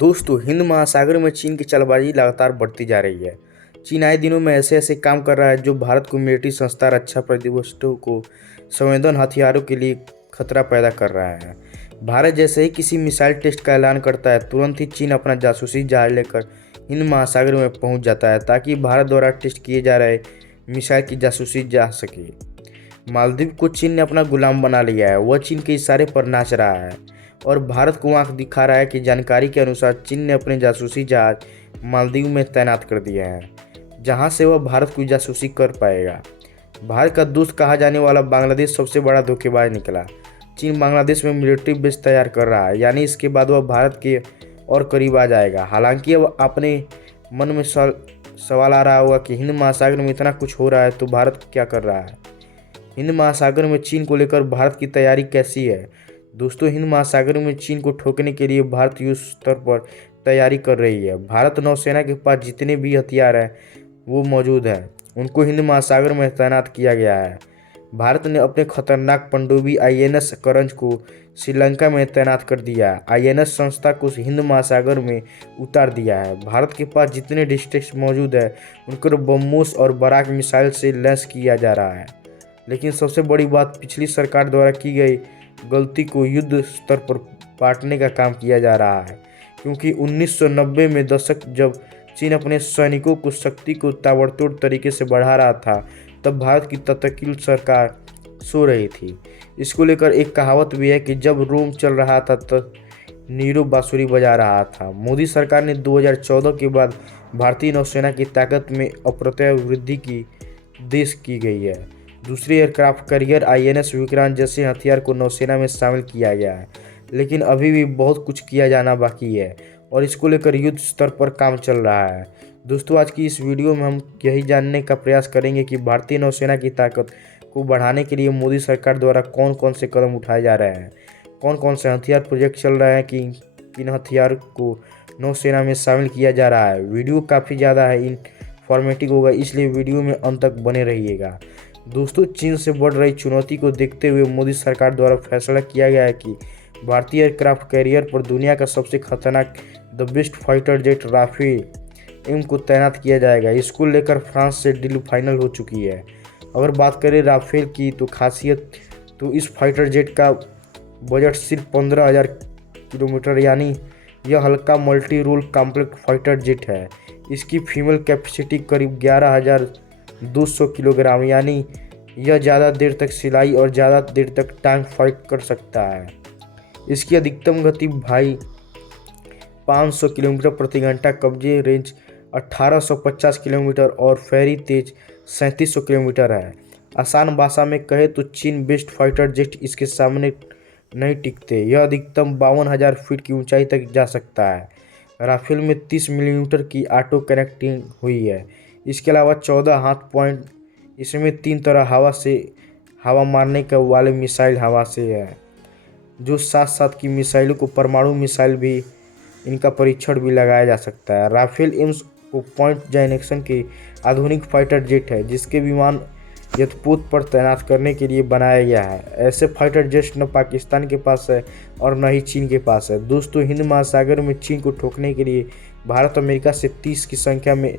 दोस्तों, हिंद महासागर में चीन की चालबाजी लगातार बढ़ती जा रही है। चीन आए दिनों में ऐसे ऐसे काम कर रहा है जो भारत को मिलिट्री संस्था रक्षा प्रतिष्ठों को संवेदन हथियारों के लिए खतरा पैदा कर रहा है। भारत जैसे ही किसी मिसाइल टेस्ट का ऐलान करता है, तुरंत ही चीन अपना जासूसी जहाज लेकर हिंद महासागर में पहुंच जाता है ताकि भारत द्वारा टेस्ट किए जा रहे मिसाइल की जासूसी जा सके। मालदीव को चीन ने अपना गुलाम बना लिया है। वह चीन के इशारे पर नाच रहा है और भारत को आंख दिखा रहा है कि जानकारी के अनुसार चीन ने अपने जासूसी जहाज मालदीव में तैनात कर दिया है, जहां से वह भारत की जासूसी कर पाएगा। भारत का दोस्त कहा जाने वाला बांग्लादेश सबसे बड़ा धोखेबाज निकला। चीन बांग्लादेश में मिलिट्री बेस तैयार कर रहा है, यानी इसके बाद वह भारत के और करीब आ जाएगा। हालांकि अब अपने मन में सवाल आ रहा होगा कि हिंद महासागर में इतना कुछ हो रहा है तो भारत क्या कर रहा है। हिंद महासागर में चीन को लेकर भारत की तैयारी कैसी है? दोस्तों, हिंद महासागर में चीन को ठोकने के लिए भारत युद्ध स्तर पर तैयारी कर रही है। भारत नौसेना के पास जितने भी हथियार हैं वो मौजूद हैं, उनको हिंद महासागर में तैनात किया गया है। भारत ने अपने खतरनाक पनडुब्बी आईएनएस करंज को श्रीलंका में तैनात कर दिया है। आईएनएस संस्था को हिंद महासागर में उतार दिया है। भारत के पास जितने डिस्ट्रिक्ट मौजूद है उनको ब्रह्मोस और बराक मिसाइल से लैस किया जा रहा है। लेकिन सबसे बड़ी बात, पिछली सरकार द्वारा की गई गलती को युद्ध स्तर पर बांटने का काम किया जा रहा है, क्योंकि 1990 में दशक जब चीन अपने सैनिकों को शक्ति को ताबड़तोड़ तरीके से बढ़ा रहा था, तब भारत की तत्कालीन सरकार सो रही थी। इसको लेकर एक कहावत भी है कि जब रोम चल रहा था तब नीरो बांसुरी बजा रहा था। मोदी सरकार ने 2014 के बाद भारतीय नौसेना की ताकत में अप्रत्यय वृद्धि की देश की गई है। दूसरे एयरक्राफ्ट कैरियर आईएनएस विक्रांत जैसे हथियार को नौसेना में शामिल किया गया है, लेकिन अभी भी बहुत कुछ किया जाना बाकी है और इसको लेकर युद्ध स्तर पर काम चल रहा है। दोस्तों, आज की इस वीडियो में हम यही जानने का प्रयास करेंगे कि भारतीय नौसेना की ताकत को बढ़ाने के लिए मोदी सरकार द्वारा कौन कौन से कदम उठाए जा रहे हैं, कौन कौन से हथियार प्रोजेक्ट चल रहे हैं, कि किन हथियार को नौसेना में शामिल किया जा रहा है। वीडियो काफ़ी ज़्यादा है इन्फॉर्मेटिव होगा, इसलिए वीडियो में अंत तक बने रहिएगा। दोस्तों, चीन से बढ़ रही चुनौती को देखते हुए मोदी सरकार द्वारा फैसला किया गया है कि भारतीय एयरक्राफ्ट कैरियर पर दुनिया का सबसे खतरनाक the best fighter jet Rafale M को तैनात किया जाएगा। इसको लेकर फ्रांस से डील फाइनल हो चुकी है। अगर बात करें राफेल की तो खासियत, तो इस फाइटर जेट का बजट सिर्फ 15,000 किलोमीटर, यानी यह हल्का multi role compact fighter jet है। इसकी फीमेल कैपेसिटी करीब 11,200 किलोग्राम, यानी यह ज़्यादा देर तक सिलाई और ज़्यादा देर तक टैंक फाइट कर सकता है। इसकी अधिकतम गति 500 किलोमीटर प्रति घंटा, कब्जे रेंज 1850 किलोमीटर और फेरी तेज 3700 किलोमीटर है। आसान भाषा में कहे तो चीन बेस्ट फाइटर जेट इसके सामने नहीं टिकते। यह अधिकतम 52,000 फीट की ऊंचाई तक जा सकता है। राफेल में 30 मिलीमीटर की ऑटो कनेक्टिंग हुई है। इसके अलावा 14 हाथ पॉइंट, इसमें 3 तरह हवा मारने के वाले मिसाइल हवा से है, जो साथ साथ की मिसाइलों को परमाणु मिसाइल भी इनका परीक्षण भी लगाया जा सकता है। राफेल एम्स को पॉइंट जनरेशन की आधुनिक फाइटर जेट है, जिसके विमान युद्धपोत पर तैनात करने के लिए बनाया गया है। ऐसे फाइटर जेट न पाकिस्तान के पास है और न ही चीन के पास है। दोस्तों, हिंद महासागर में चीन को ठोकने के लिए भारत अमेरिका से 30 की संख्या में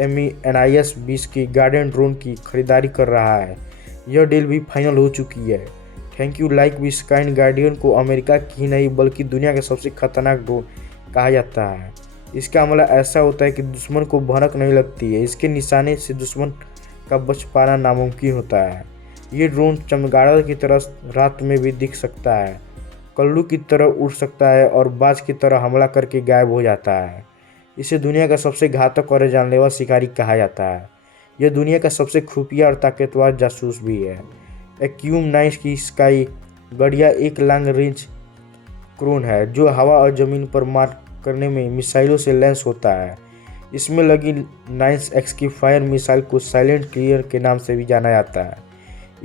MENIS 20 की गार्डियन ड्रोन की खरीदारी कर रहा है। यह डील भी फाइनल हो चुकी है। थैंक यू लाइक विस काइंड। गार्डियन को अमेरिका की ही नहीं बल्कि दुनिया का सबसे खतरनाक ड्रोन कहा जाता है। इसका हमला ऐसा होता है कि दुश्मन को भनक नहीं लगती है। इसके निशाने से दुश्मन का बच पाना नामुमकिन होता है। ये ड्रोन चमगादड़ की तरह रात में भी दिख सकता है, कल्लू की तरह उड़ सकता है और बाज की तरह हमला करके गायब हो जाता है। इसे दुनिया का सबसे घातक और जानलेवा शिकारी कहा जाता है। यह दुनिया का सबसे खुफिया और ताकतवर जासूस भी है। AQ-9 की स्काई गड़िया एक लॉन्ग रेंज क्रोन है, जो हवा और ज़मीन पर मार करने में मिसाइलों से लैस होता है। इसमें लगी 9X की फायर मिसाइल को साइलेंट क्लियर के नाम से भी जाना जाता है।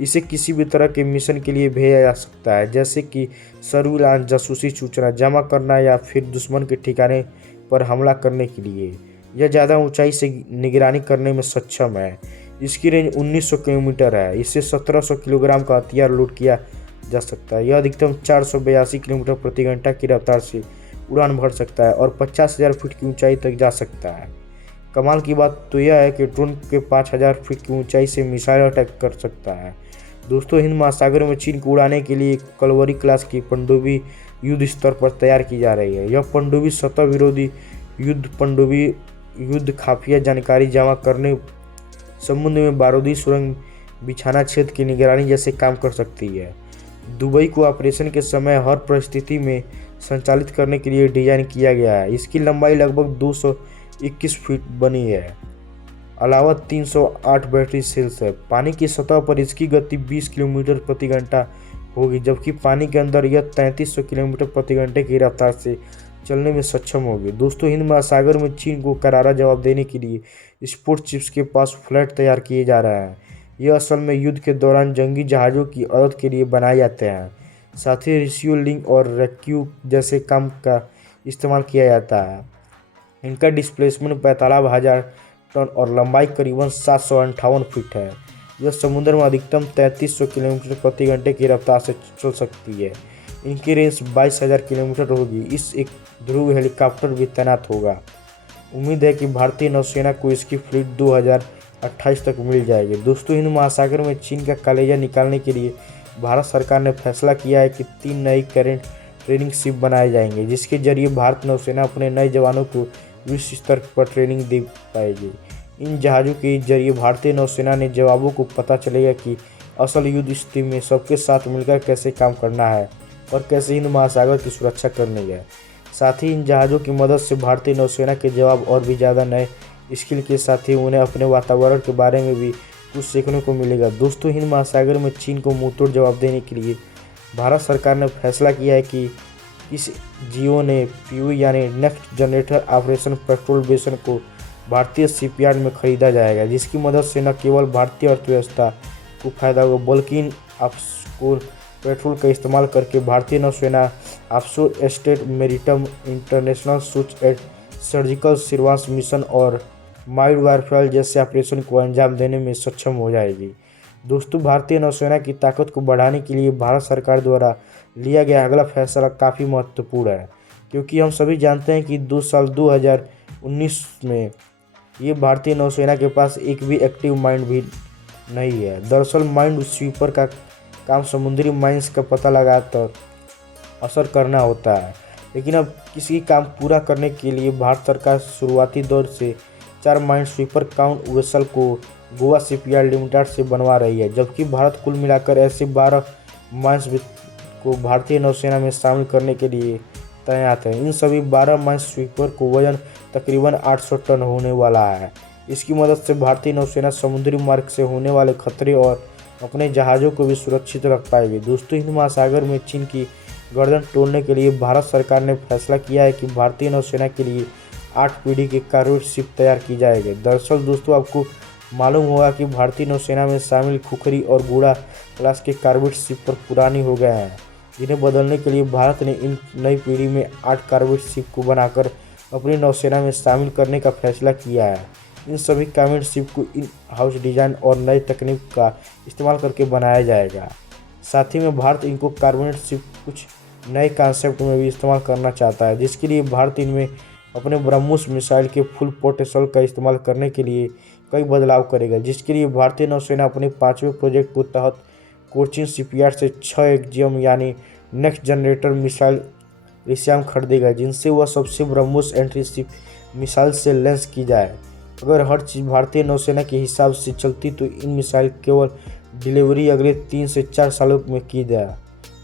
इसे किसी भी तरह के मिशन के लिए भेजा जा सकता है, जैसे कि सर्विलांस, जासूसी सूचना जमा करना या फिर दुश्मन के ठिकाने पर हमला करने के लिए। यह ज़्यादा ऊंचाई से निगरानी करने में सक्षम है। इसकी रेंज 1900 किलोमीटर है। इससे 1700 किलोग्राम का हथियार लोड किया जा सकता है। यह अधिकतम 482 किलोमीटर प्रति घंटा की रफ्तार से उड़ान भर सकता है और 50,000 फीट की ऊंचाई तक जा सकता है। कमाल की बात तो यह है कि ड्रोन के 5,000 फीट की ऊंचाई से मिसाइल अटैक कर सकता है। दोस्तों, हिंद महासागर में चीन को उड़ाने के लिए कलवरी क्लास की पनडुब्बी युद्ध स्तर पर तैयार की जा रही है। यह पनडुब्बी सतह विरोधी पनडुब्बी युद्ध खुफिया जानकारी जमा करने, समुद्र में बारूदी सुरंग बिछाना, क्षेत्र की निगरानी जैसे काम कर सकती है। दुबई को ऑपरेशन के समय हर परिस्थिति में संचालित करने के लिए डिजाइन किया गया है। इसकी लंबाई लगभग 221 फीट बनी है, अलावा 308 बैटरी सेल्स है। पानी की सतह पर इसकी गति 20 किलोमीटर प्रति घंटा होगी, जबकि पानी के अंदर यह 3300 किलोमीटर प्रति घंटे की रफ्तार से चलने में सक्षम होगी। दोस्तों, हिंद महासागर में चीन को करारा जवाब देने के लिए स्पोर्ट्स शिप्स के पास फ्लैट तैयार किए जा रहे हैं। यह असल में युद्ध के दौरान जंगी जहाज़ों की मदद के लिए बनाए जाते हैं। साथ ही रिफ्यूलिंग और रेस्क्यू जैसे काम का इस्तेमाल किया जाता है। इनका डिस्प्लेसमेंट 45,000 टन और लंबाई करीबन 758 फीट है। यह समुद्र में अधिकतम 3300 किलोमीटर प्रति घंटे की रफ्तार से चल सकती है। इनकी रेंज 22,000 किलोमीटर होगी। इस एक ध्रुव हेलीकॉप्टर भी तैनात होगा। उम्मीद है कि भारतीय नौसेना को इसकी फ्लीट 2028 तक मिल जाएगी। दोस्तों, हिंद महासागर में चीन का कलेजा निकालने के लिए भारत सरकार ने फैसला किया है कि 3 नई करेंट ट्रेनिंग शिप बनाए जाएंगे, जिसके जरिए भारत नौसेना अपने नए जवानों को विश्व स्तर पर ट्रेनिंग दे पाएगी। इन जहाज़ों के जरिए भारतीय नौसेना ने जवाबों को पता चलेगा कि असल युद्ध स्थिति में सबके साथ मिलकर कैसे काम करना है और कैसे हिंद महासागर की सुरक्षा करनी है। साथ ही इन जहाज़ों की मदद से भारतीय नौसेना के जवाब और भी ज़्यादा नए स्किल के साथ ही उन्हें अपने वातावरण के बारे में भी कुछ सीखने को मिलेगा। दोस्तों, हिंद महासागर में चीन को मुंहतोड़ जवाब देने के लिए भारत सरकार ने फैसला किया है कि इस जियो ने पीयू यानी नेक्स्ट जनरेटर ऑपरेशन पेट्रोल बेसन को भारतीय शिपयार्ड में खरीदा जाएगा, जिसकी मदद से न केवल भारतीय अर्थव्यवस्था को फायदा होगा बल्कि इन ऑफशोर पेट्रोल का इस्तेमाल करके भारतीय नौसेना offshore state maritime international search and surgical surveillance mission और माइंड वारफेयर जैसे ऑपरेशन को अंजाम देने में सक्षम हो जाएगी। दोस्तों, भारतीय नौसेना की ताकत को बढ़ाने के लिए भारत सरकार द्वारा लिया गया अगला फैसला काफ़ी महत्वपूर्ण है, क्योंकि हम सभी जानते हैं कि 2019 में ये भारतीय नौसेना के पास एक भी एक्टिव माइंड भी नहीं है। दरअसल माइंड स्वीपर का काम समुद्री माइंस का पता लगाकर असर करना होता है, लेकिन अब किसी काम पूरा करने के लिए भारत सरकार शुरुआती दौर से 4 माइंड स्वीपर काउंट वेसल को गोवा शिपयार्ड लिमिटेड से बनवा रही है, जबकि भारत कुल मिलाकर ऐसे 12 माइंस को भारतीय नौसेना में शामिल करने के लिए तैनात है। इन सभी 12 माइंस स्वीपर को वजन तकरीबन 800 टन होने वाला है। इसकी मदद से भारतीय नौसेना समुद्री मार्ग से होने वाले खतरे और अपने जहाज़ों को भी सुरक्षित रख पाएगी। दोस्तों, हिंद महासागर में चीन की गर्दन तोड़ने के लिए भारत सरकार ने फैसला किया है कि भारतीय नौसेना के लिए 8 पीढ़ी की कार्वेट शिप तैयार की जाएगी। दरअसल दोस्तों, आपको मालूम होगा कि भारतीय नौसेना में शामिल खुखरी और गूढ़ा क्लास के कार्वेट शिप पर पुरानी हो गए हैं, जिन्हें बदलने के लिए भारत ने इन नई पीढ़ी में 8 कार्वेट शिप को बनाकर अपनी नौसेना में शामिल करने का फैसला किया है। इन सभी कार्वेट शिप को इन हाउस डिजाइन और नई तकनीक का इस्तेमाल करके बनाया जाएगा। साथ ही में भारत इनको कार्वेट शिप कुछ नए कॉन्सेप्ट में भी इस्तेमाल करना चाहता है, जिसके लिए भारत इनमें अपने ब्रह्मोस मिसाइल के फुल पोटेंशियल का इस्तेमाल करने के लिए कई बदलाव करेगा, जिसके लिए भारतीय नौसेना अपने 5वें प्रोजेक्ट के तहत कोचीन शिपयार्ड से 6 एक्जियम यानी नेक्स्ट जनरेटर मिसाइल रिश्याम खरीदेगा, जिनसे वह सबसे ब्रह्मोस एंट्री शिप मिसाइल से लॉन्च की जाए। अगर हर चीज़ भारतीय नौसेना के हिसाब से चलती तो इन मिसाइल केवल डिलीवरी अगले 3 से 4 सालों में की जाए।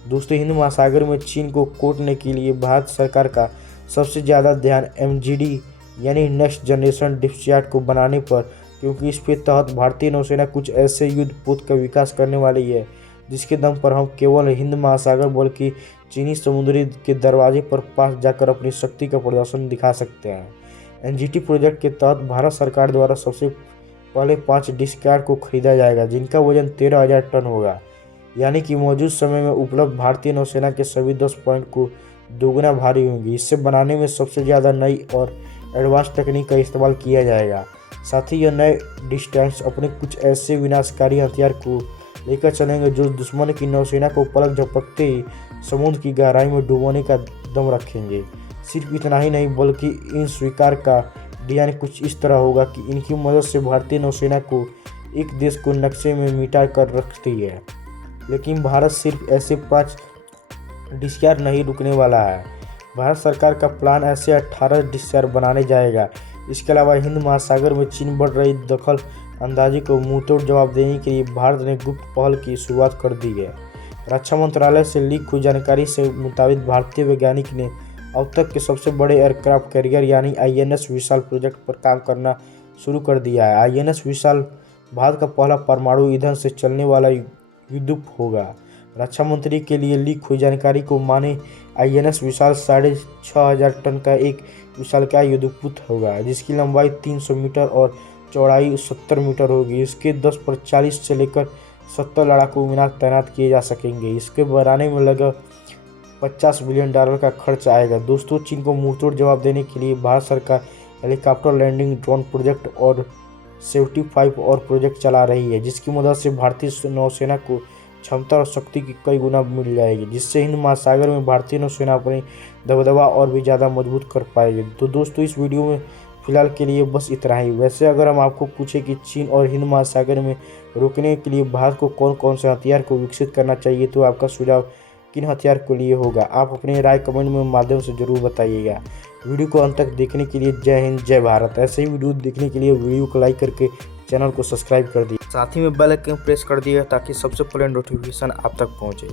दोस्तों, हिंद महासागर में चीन को कोटने के लिए भारत सरकार का सबसे ज़्यादा ध्यान MGD यानी नेक्स्ट जनरेशन डिप्सयार्ड को बनाने पर, क्योंकि इसके तहत भारतीय नौसेना कुछ ऐसे युद्धपोत का विकास करने वाली है जिसके दम पर हम केवल हिंद महासागर बल्कि चीनी समुद्री के दरवाजे पर पास जाकर अपनी शक्ति का प्रदर्शन दिखा सकते हैं। NGT प्रोजेक्ट के तहत भारत सरकार द्वारा सबसे पहले 5 डिस्कयार्ड को खरीदा जाएगा, जिनका वजन 13,000 टन होगा, यानी कि मौजूद समय में उपलब्ध भारतीय नौसेना के सभी 10 पॉइंट को दोगुना भारी होंगी। इससे बनाने में सबसे ज़्यादा नई और एडवांस तकनीक का इस्तेमाल किया जाएगा। साथ ही यह नए डिस्टेंस अपने कुछ ऐसे विनाशकारी हथियार को लेकर चलेंगे जो दुश्मन की नौसेना को पलक झपकते ही समुद्र की गहराई में डुबोने का दम रखेंगे। सिर्फ इतना ही नहीं बल्कि इन स्वीकार का डिजाइन कुछ इस तरह होगा कि इनकी मदद से भारतीय नौसेना को एक देश को नक्शे में मिटा कर रखती है। लेकिन भारत सिर्फ ऐसे 5 डिस्यार नहीं रुकने वाला है। भारत सरकार का प्लान ऐसे 18 डिस्यार बनाने जाएगा। इसके अलावा हिंद महासागर में चीन बढ़ रही दखल अंदाजी को मुंहतोड़ जवाब देने के लिए भारत ने गुप्त पहल की शुरुआत कर दी है। रक्षा मंत्रालय से लीक हुई जानकारी से मुताबिक भारतीय वैज्ञानिक ने अब तक के सबसे बड़े एयरक्राफ्ट कैरियर यानी INS विशाल प्रोजेक्ट पर काम करना शुरू कर दिया है। INS विशाल भारत का पहला परमाणु ईंधन से चलने वाला युद्धपोत होगा। रक्षा मंत्री के लिए लीक हुई जानकारी को माने INS विशाल 6,500 टन का एक विशालकाय युद्धपोत होगा, जिसकी लंबाई 300 मीटर और चौड़ाई 70 मीटर होगी। इसके 10 पर 40 से लेकर 70 लड़ाकू विमान तैनात किए जा सकेंगे। इसके बनाने में लगभग $50 बिलियन का खर्च आएगा। दोस्तों, चीन को मुंहतोड़ जवाब देने के लिए भारत सरकार हेलीकॉप्टर लैंडिंग ड्रोन प्रोजेक्ट और 75 और प्रोजेक्ट चला रही है, जिसकी मदद से भारतीय नौसेना को क्षमता और शक्ति की कई गुना मिल जाएगी, जिससे हिंद महासागर में भारतीय नौसेना अपनी दबदबा और भी ज़्यादा मजबूत कर पाएगी। तो दोस्तों, इस वीडियो में फिलहाल के लिए बस इतना ही। वैसे अगर हम आपको पूछें कि चीन और हिंद महासागर में रोकने के लिए भारत को कौन कौन से हथियार को विकसित करना चाहिए, तो आपका सुझाव किन हथियार को लिए होगा? आप अपनी राय कमेंट में माध्यम से जरूर बताइएगा। वीडियो को अंत तक देखने के लिए जय हिंद, जय भारत। ऐसे ही वीडियो देखने के लिए वीडियो को लाइक करके चैनल को सब्सक्राइब कर दिए, साथ ही में बेल आइकन प्रेस कर दिए ताकि सबसे पहले नोटिफिकेशन आप तक पहुँचे।